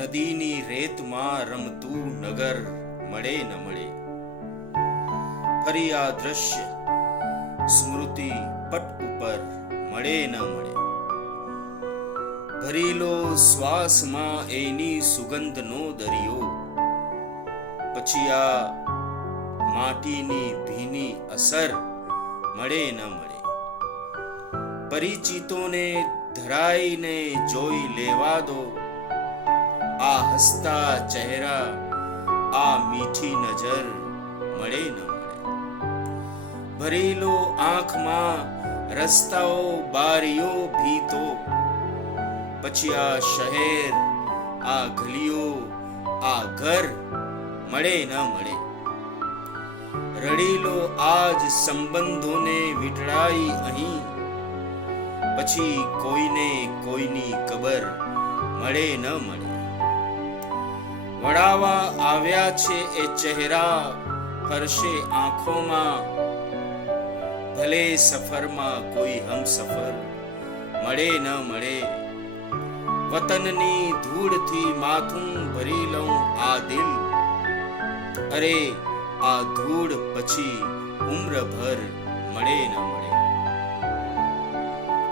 નદીની રેતમાં રમતું નગર મળે ન મળે. ફરી આ દ્રશ્ય સ્મૃતિ પટ ઉપર મળે ન મળે. ભરીલો શ્વાસમાં એની સુગંધનો દરિયો. પછી આ માટીની ભીની અસર મળે ન મળે. પરિચિતોને ધરાઈને જોઈ લેવા દો. હસતા ચહેરા આ મીઠી નજર મળે ન મળે. ભરેલો આંખમાં રસ્તાઓ, બારીઓ, ભીતો. પછી આ શહેર, આ ગલીઓ, આ ઘર મળે ન મળે. રડીલો આજ સંબંધોને વીટળાઈ અહીં. પછી કોઈને કોઈની કબર મળે ન મળે. વડાવા આવ્યા છે એ ચહેરા ફરશે આંખોમાં. ભલે સફરમાં કોઈ હમસફર મળે ન મળે, વતનની ધૂળથી માથું ભરી લઉં આ દિલ. અરે, આ ધૂળ પછી ઉમ્રભર મળે ન મળે.